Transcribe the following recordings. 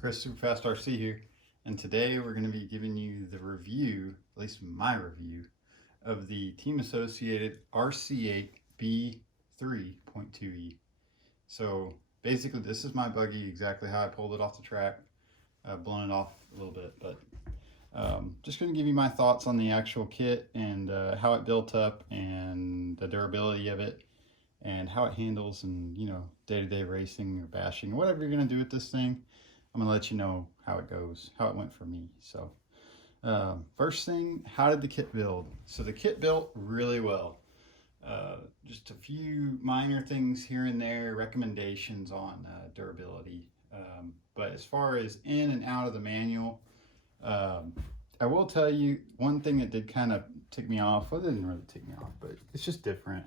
Chris, Superfast RC here, and today we're going to be giving you the review, at least my review, of the team associated RC8B3.2E. So basically this is my buggy, exactly how I pulled it off the track. I've blown it off a little bit, but just going to give you my thoughts on the actual kit and how it built up and the durability of it and how it handles and, you know, day-to-day racing or bashing, whatever you're going to do with this thing. I'm gonna let you know how it goes, how it went for me. So first thing, how did the kit build? So the kit built really well. Just a few minor things here and there, recommendations on durability. But as far as in and out of the manual, I will tell you one thing that did kind of tick me off. Well, it didn't really tick me off, but it's just different.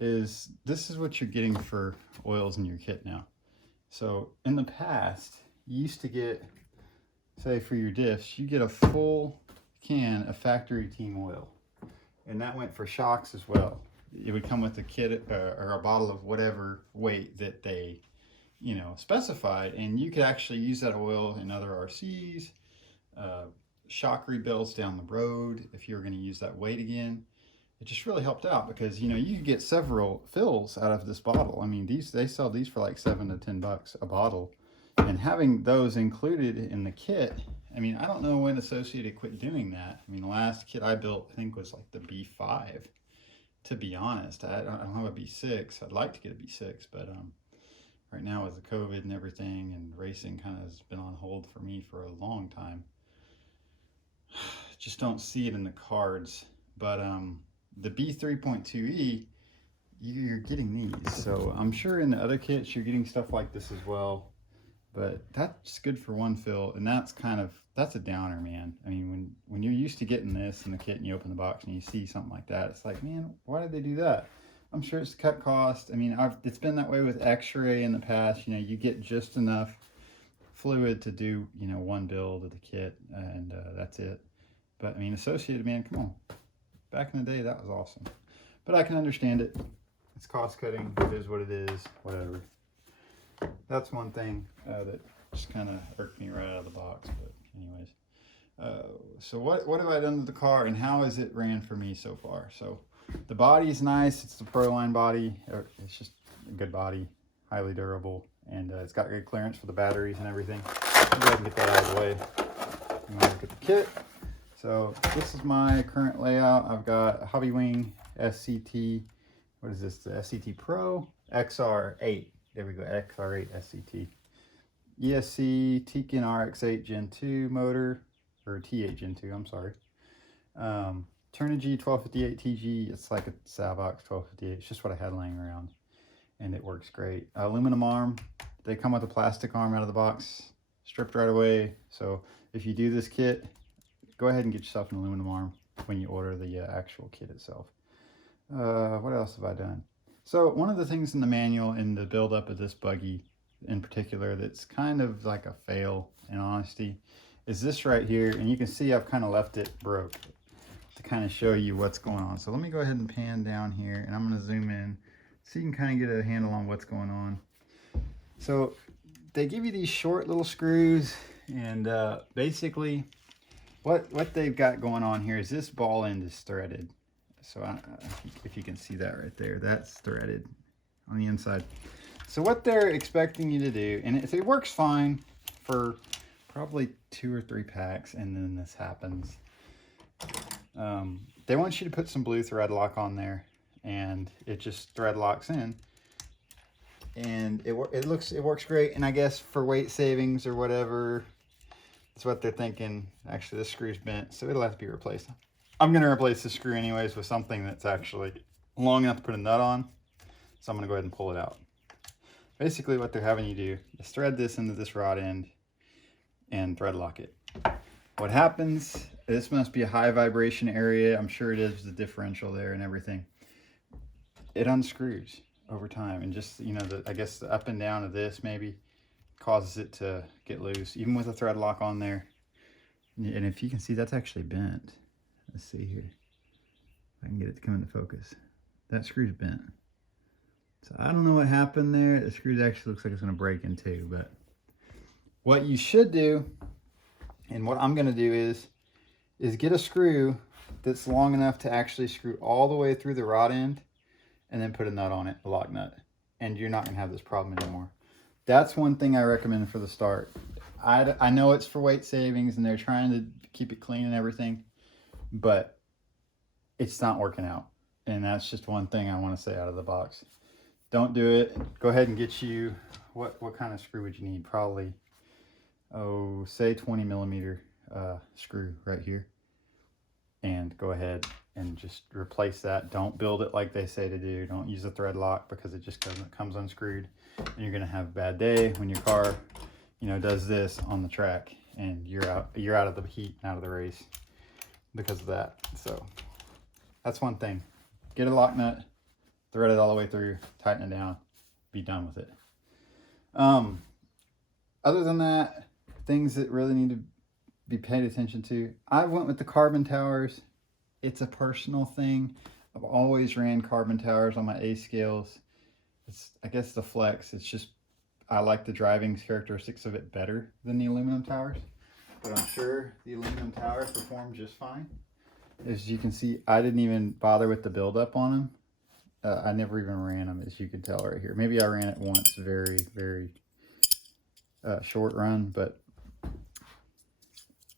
Is this is what you're getting for oils in your kit now. So in the past, you used to get, say for your diffs, you get a full can of factory team oil. And that went for shocks as well. It would come with a kit or a bottle of whatever weight that they, you know, specified. And you could actually use that oil in other RCs, shock rebuilds down the road if you were going to use that weight again. It just really helped out because, you know, you could get several fills out of this bottle. I mean, they sell these for like $7 to $10 a bottle, and having those included in the kit, I mean, I don't know when Associated quit doing that. I mean, the last kit I built, I think, was like the B5. To be honest, I don't have a B6. I'd like to get a B6, but right now with the COVID and everything, and racing kind of has been on hold for me for a long time. Just don't see it in the cards, but the B3.2E, you're getting these. So I'm sure in the other kits you're getting stuff like this as well, but that's good for one fill, and that's a downer, man. I mean, when you're used to getting this in the kit and you open the box and you see something like that, it's like, man, why did they do that? I'm sure it's to cut cost. I mean, it's been that way with X-Ray in the past. You know, you get just enough fluid to do, you know, one build of the kit, and that's it. But I mean, Associated, man, come on. Back in the day, that was awesome. But I can understand it. It's cost cutting. It is what it is. Whatever. That's one thing that just kind of irked me right out of the box. But anyways, so what have I done to the car and how has it ran for me so far? So the body is nice. It's the Proline body. It's just a good body, highly durable, and it's got good clearance for the batteries and everything. I'll go ahead and get that out of the way. I'm gonna look at the kit. So this is my current layout. I've got a Hobbywing SCT. What is this? The SCT Pro XR8. There we go, XR8 SCT. ESC Tekin RX8 Gen 2 motor, or T8 Gen 2, I'm sorry. Turnigy 1258 TG. It's like a Savox 1258. It's just what I had laying around, and it works great. Aluminum arm. They come with a plastic arm out of the box, stripped right away. So if you do this kit, go ahead and get yourself an aluminum arm when you order the actual kit itself. What else have I done? So one of the things in the manual, in the buildup of this buggy in particular, that's kind of like a fail in honesty, is this right here. And you can see I've kind of left it broke to kind of show you what's going on. So let me go ahead and pan down here, and I'm going to zoom in so you can kind of get a handle on what's going on. So they give you these short little screws, and basically what they've got going on here is this ball end is threaded. So if you can see that right there, that's threaded on the inside. So what they're expecting you to do, and it works fine for probably 2 or 3 packs, and then this happens. They want you to put some blue thread lock on there, and it just thread locks in. And it works great, and I guess for weight savings or whatever, that's what they're thinking. Actually, this screw's bent, so it'll have to be replaced. I'm going to replace the screw anyways with something that's actually long enough to put a nut on. So I'm going to go ahead and pull it out. Basically what they're having you do is thread this into this rod end and thread lock it. What happens, this must be a high vibration area. I'm sure it is, the differential there and everything. It unscrews over time, and just, you know, I guess the up and down of this maybe causes it to get loose, even with a thread lock on there. And if you can see, that's actually bent. Let's see here. If I can get it to come into focus. That screw's bent. So I don't know what happened there. The screw actually looks like it's going to break in two, but What you should do, and what I'm going to do is get a screw that's long enough to actually screw all the way through the rod end and then put a nut on it, a lock nut. And you're not going to have this problem anymore. That's one thing I recommend for the start. I know it's for weight savings and they're trying to keep it clean and everything, but it's not working out. And that's just one thing I want to say out of the box. Don't do it. Go ahead and get you, what kind of screw would you need? Probably, say 20 millimeter screw right here. And go ahead and just replace that. Don't build it like they say to do. Don't use a thread lock because it just comes unscrewed. And you're gonna have a bad day when your car, you know, does this on the track and you're out of the heat and out of the race because of that. So that's one thing. Get a lock nut, thread it all the way through, tighten it down, be done with it. Other than that, things that really need to be paid attention to. I went with the carbon towers. It's a personal thing. I've always ran carbon towers on my A scales. It's, I guess, the flex. It's just, I like the driving characteristics of it better than the aluminum towers. But I'm sure the aluminum towers perform just fine. As you can see, I didn't even bother with the buildup on them. I never even ran them, as you can tell right here. Maybe I ran it once, very, very short run, but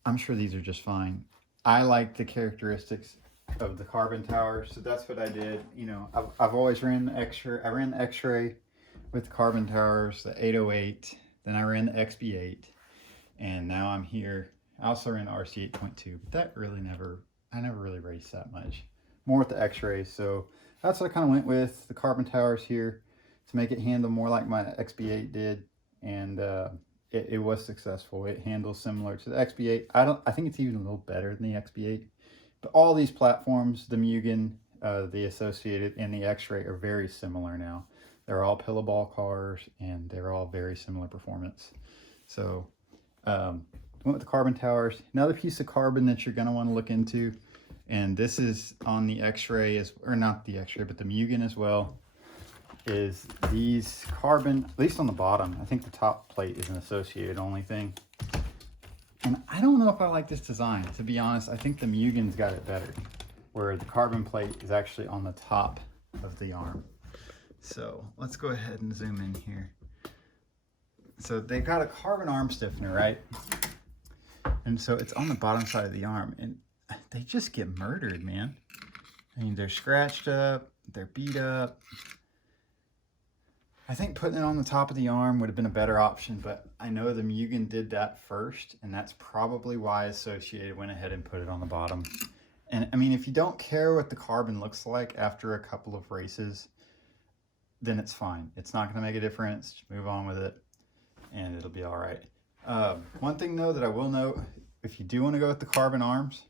I'm sure these are just fine. I like the characteristics of the carbon tower, so that's what I did. You know, I've always ran the X-ray. I ran the X-ray with the carbon towers, the 808, then I ran the XB8, and now I'm here. I also ran the RC8B3.2, but that really I never really raced that much. More with the X-rays, so that's what I kind of went with, the carbon towers here, to make it handle more like my XB8 did, and it was successful. It handles similar to the XB8. I think it's even a little better than the XB8. But all these platforms, the Mugen, the Associated, and the X-Ray are very similar now. They're all pillowball cars, and they're all very similar performance. So, went with the carbon towers. Another piece of carbon that you're going to want to look into, and this is on the X-Ray, or not the X-Ray, but the Mugen as well, is these carbon, at least on the bottom. I think the top plate is an Associated only thing. And I don't know if I like this design. To be honest, I think the Mugen's got it better, where the carbon plate is actually on the top of the arm. So let's go ahead and zoom in here. So they've got a carbon arm stiffener, right? And so it's on the bottom side of the arm, and they just get murdered, man. I mean, they're scratched up, they're beat up. I think putting it on the top of the arm would have been a better option, but I know the Mugen did that first, and that's probably why Associated went ahead and put it on the bottom. And I mean, if you don't care what the carbon looks like after a couple of races, then it's fine. It's not going to make a difference. Just move on with it, and it'll be all right. One thing, though, that I will note, if you do want to go with the carbon arms,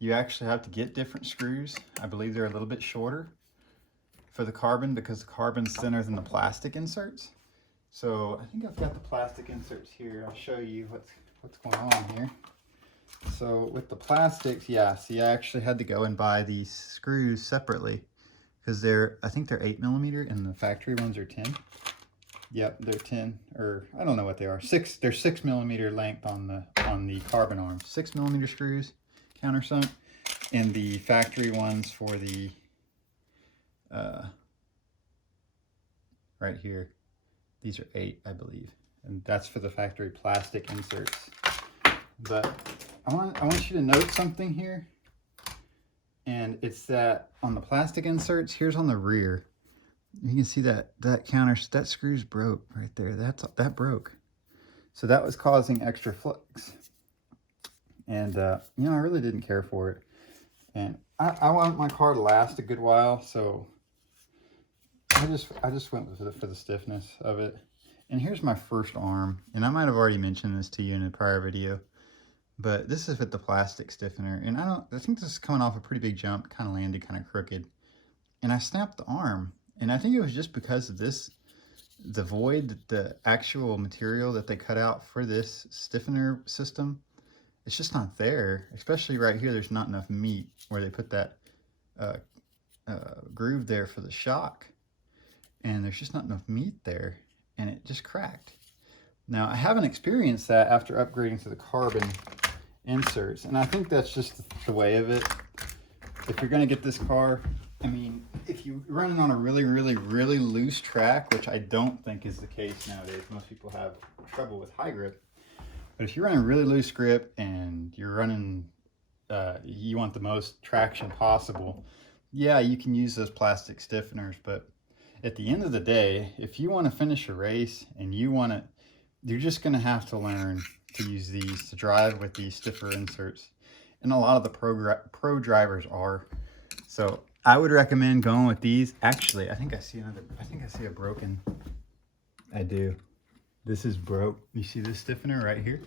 you actually have to get different screws. I believe they're a little bit shorter for the carbon because the carbon's thinner than the plastic inserts. So I think I've got the plastic inserts here. I'll show you what's going on here. So with the plastics, yeah, see, I actually had to go and buy these screws separately because I think they're 8 millimeter and the factory ones are 10. Yep, they're 10, or I don't know what they are. They're 6 millimeter length on the carbon arms. 6 millimeter screws, countersunk, and the factory ones for the right here, these are 8, I believe, and that's for the factory plastic inserts. But I want you to note something here, and it's that on the plastic inserts, here's on the rear, you can see that that screw's broke right there. That broke, so that was causing extra flex, and you know, I really didn't care for it, and I want my car to last a good while, so I just went for the stiffness of it. And here's my first arm, and I might have already mentioned this to you in a prior video, but this is with the plastic stiffener, and I think this is coming off a pretty big jump, kind of landed kind of crooked, and I snapped the arm, and I think it was just because of the void, the actual material that they cut out for this stiffener system, it's just not there. Especially right here, there's not enough meat where they put that groove there for the shock, and there's just not enough meat there, and it just cracked. Now, I haven't experienced that after upgrading to the carbon inserts, and I think that's just the way of it. If you're gonna get this car, I mean, if you're running on a really loose track, which I don't think is the case nowadays, most people have trouble with high grip. But if you're running really loose grip and you're running, you want the most traction possible, yeah, you can use those plastic stiffeners. But at the end of the day, if you want to finish a race and you're just gonna have to learn to use these to drive with these stiffer inserts. And a lot of the pro drivers are. So I would recommend going with these. Actually, I think I see a broken. I do. This is broke. You see this stiffener right here?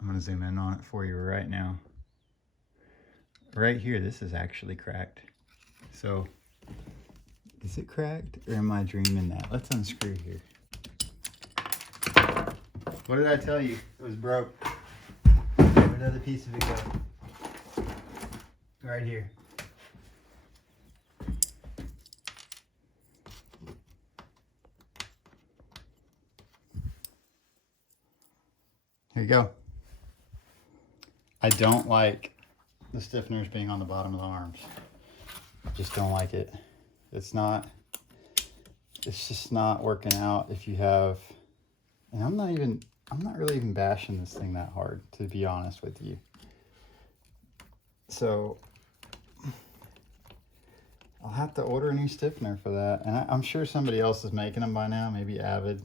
I'm gonna zoom in on it for you right now. Right here, this is actually cracked. So, is it cracked or am I dreaming that? Let's unscrew here. What did I tell you? It was broke. Where'd the other piece of it go? Right here. Here you go. I don't like the stiffeners being on the bottom of the arms. Just don't like it. It's just not working out if you have, and I'm not really even bashing this thing that hard, to be honest with you. So I'll have to order a new stiffener for that. And I'm sure somebody else is making them by now, maybe Avid,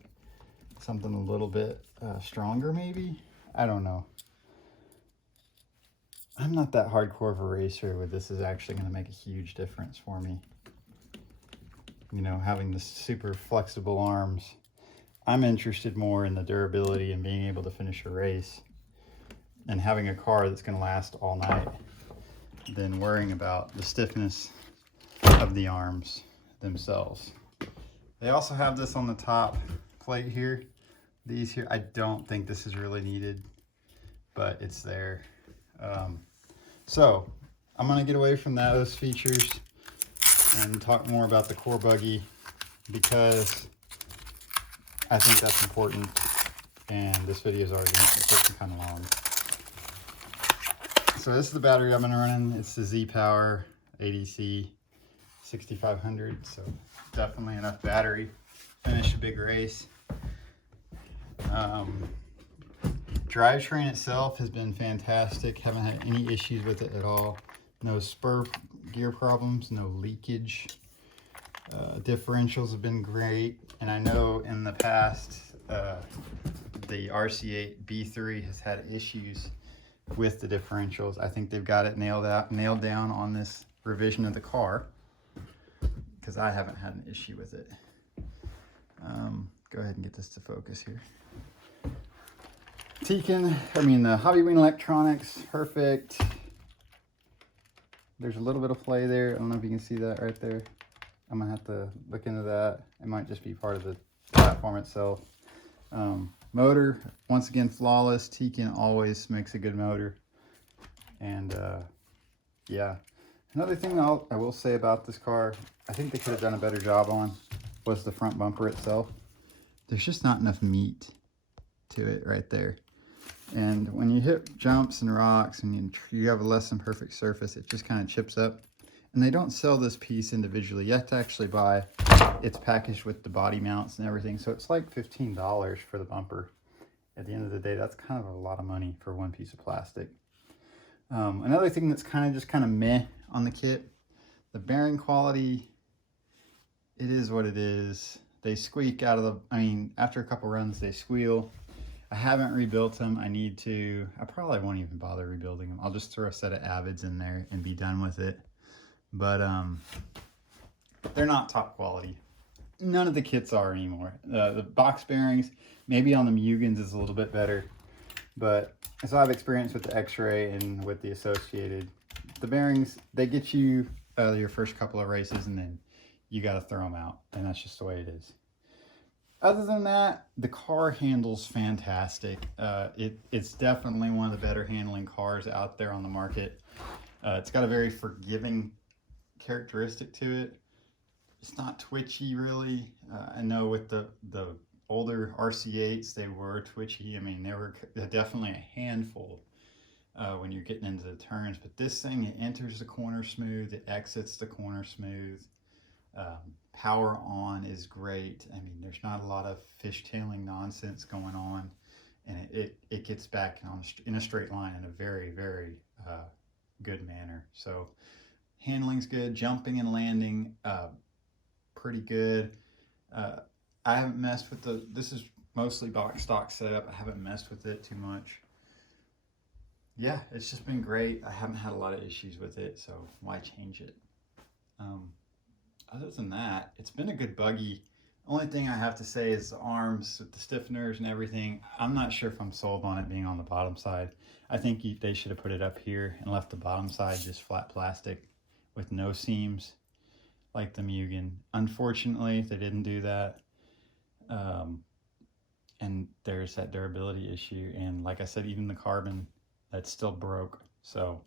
something a little bit stronger maybe. I don't know. I'm not that hardcore of a racer where this is actually going to make a huge difference for me. You know, having the super flexible arms. I'm interested more in the durability and being able to finish a race and having a car that's going to last all night than worrying about the stiffness of the arms themselves. They also have this on the top plate here. These here, I don't think this is really needed, but it's there. So I'm gonna get away from those features and talk more about the core buggy because I think that's important, and this video is already getting kind of long. So this is the battery I've been running. It's the Z-Power ADC 6500, so definitely enough battery to finish a big race. Drivetrain itself has been fantastic. Haven't had any issues with it at all. No spur gear problems, no leakage. Differentials have been great. And I know in the past, the RC8B3 has had issues with the differentials. I think they've got it nailed down on this revision of the car, because I haven't had an issue with it. Go ahead and get this to focus here. The Hobbywing electronics, perfect. There's a little bit of play there. I don't know if you can see that right there. I'm gonna have to look into that. It might just be part of the platform itself. Motor, once again, flawless. Tekin always makes a good motor. And yeah. Another thing I will say about this car, I think they could have done a better job on, was the front bumper itself. There's just not enough meat to it right there. And when you hit jumps and rocks and you have a less than perfect surface, it just kind of chips up. And they don't sell this piece individually. You have to actually buy, it's packaged with the body mounts and everything. So it's like $15 for the bumper. At the end of the day, that's kind of a lot of money for one piece of plastic. Another thing that's kind of meh on the kit, the bearing quality, it is what it is. They squeak out of the, after a couple runs, they squeal. I haven't rebuilt them. I need to. I probably won't even bother rebuilding them. I'll just throw a set of Avids in there and be done with it. But they're not top quality. None of the kits are anymore. The box bearings, maybe on the Mugans is a little bit better. But so I have experience with the X-Ray and with the Associated. The bearings, they get you your first couple of races and then you got to throw them out. And that's just the way it is. Other than that, the car handles fantastic. It's definitely one of the better handling cars out there on the market. It's got a very forgiving characteristic to it. It's not twitchy really. I know with the older RC8s, they were twitchy. I mean, they were definitely a handful when you're getting into the turns, but this thing, it enters the corner smooth, it exits the corner smooth. Power on is great. I mean, there's not a lot of fishtailing nonsense going on, and it gets back in a straight line in a very, very good manner. So handling's good, jumping and landing pretty good. I haven't messed with this is mostly box stock setup. I haven't messed with it too much. Yeah, it's just been great. I haven't had a lot of issues with it, so why change it? Other than that, it's been a good buggy. Only thing I have to say is the arms with the stiffeners and everything. I'm not sure if I'm sold on it being on the bottom side. I think they should have put it up here and left the bottom side just flat plastic with no seams like the Mugen. Unfortunately, they didn't do that. And there's that durability issue. And like I said, even the carbon, that's still broke. So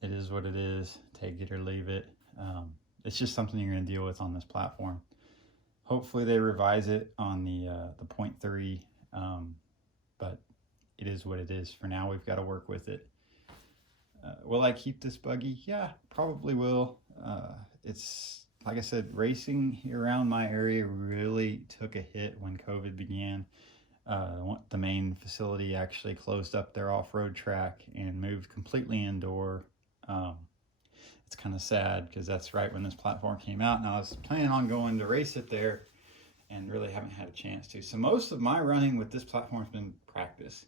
it is what it is. Take it or leave it. It's just something you're going to deal with on this platform. Hopefully they revise it on the 0.3, but it is what it is. For now, we've got to work with it. Will I keep this buggy? Yeah, probably will. It's, like I said, racing around my area really took a hit when COVID began. The main facility actually closed up their off-road track and moved completely indoor. It's kind of sad because that's right when this platform came out, and I was planning on going to race it there and really haven't had a chance to. So most of my running with this platform has been practice,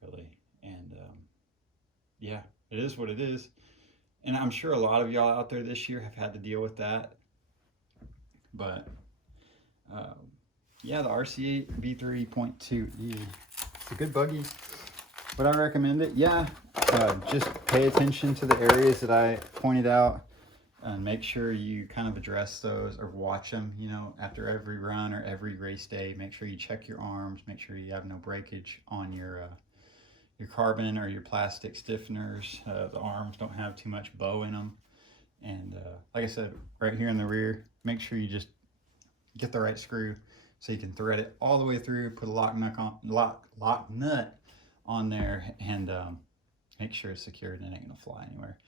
really. And yeah, it is what it is. And I'm sure a lot of y'all out there this year have had to deal with that. But yeah, the RC8B3.2E, it's a good buggy. Would I recommend it? Yeah. Just pay attention to the areas that I pointed out and make sure you kind of address those or watch them, you know, after every run or every race day. Make sure you check your arms, make sure you have no breakage on your carbon or your plastic stiffeners. The arms don't have too much bow in them. And like I said, right here in the rear, make sure you just get the right screw so you can thread it all the way through, put a lock nut on there, and make sure it's secured and it ain't gonna fly anywhere.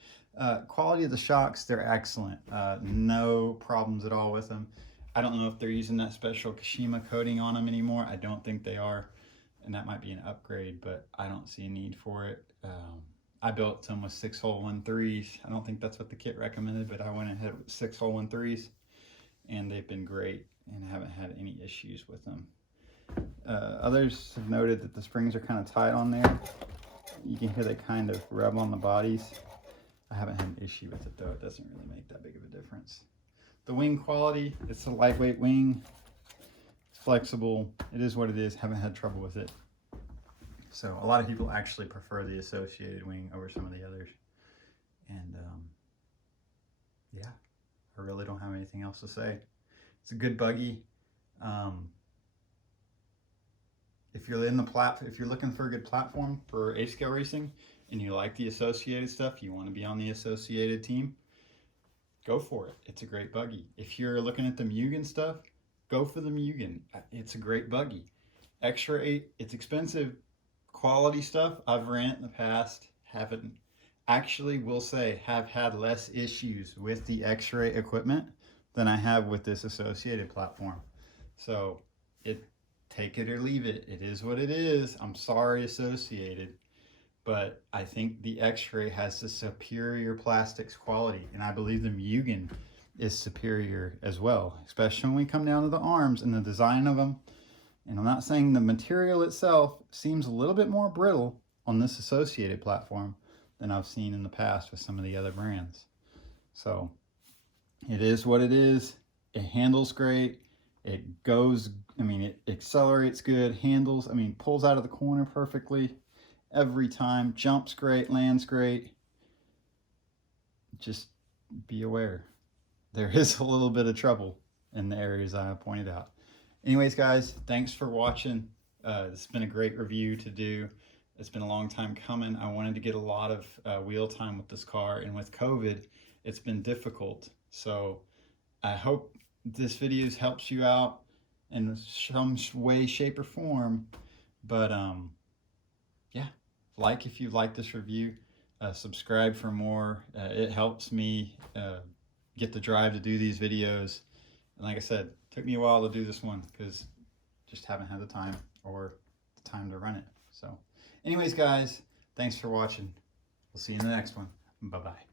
Quality of the shocks, they're excellent. No problems at all with them. I don't know if they're using that special Kashima coating on them anymore. I don't think they are, and that might be an upgrade, but I don't see a need for it. I built some with 6-hole 1.3s. I don't think that's what the kit recommended, but I went ahead with 6-hole 1.3s, and they've been great, and I haven't had any issues with them. Others have noted that the springs are kind of tight on there. You can hear they kind of rub on the bodies. I haven't had an issue with it though. It doesn't really make that big of a difference. The wing quality, it's a lightweight wing. It's flexible. It is what it is. Haven't had trouble with it. So a lot of people actually prefer the associated wing over some of the others. And yeah, I really don't have anything else to say. It's a good buggy. If you're looking for a good platform for A-scale racing and you like the associated stuff, you want to be on the associated team, go for it. It's a great buggy. If you're looking at the Mugen stuff, go for the Mugen. It's a great buggy. X-Ray, it's expensive. Quality stuff I've ran in the past, haven't actually, will say, have had less issues with the X-Ray equipment than I have with this associated platform. So take it or leave it. It is what it is. I'm sorry, associated, but I think the X-Ray has the superior plastics quality, and I believe the Mugen is superior as well, especially when we come down to the arms and the design of them. And I'm not saying the material itself seems a little bit more brittle on this associated platform than I've seen in the past with some of the other brands. So it is what it is. It handles great. It goes, I mean, it accelerates good, handles, I mean, pulls out of the corner perfectly every time, jumps great, lands great. Just be aware. There is a little bit of trouble in the areas I have pointed out. Anyways, guys, thanks for watching. It's been a great review to do. It's been a long time coming. I wanted to get a lot of wheel time with this car, and with COVID, it's been difficult. So I hope this video helps you out. in some way, shape, or form. But yeah, like if you like this review, subscribe for more. It helps me get the drive to do these videos. And like I said, it took me a while to do this one because just haven't had the time or the time to run it. So anyways, guys, thanks for watching. We'll see you in the next one. Bye-bye.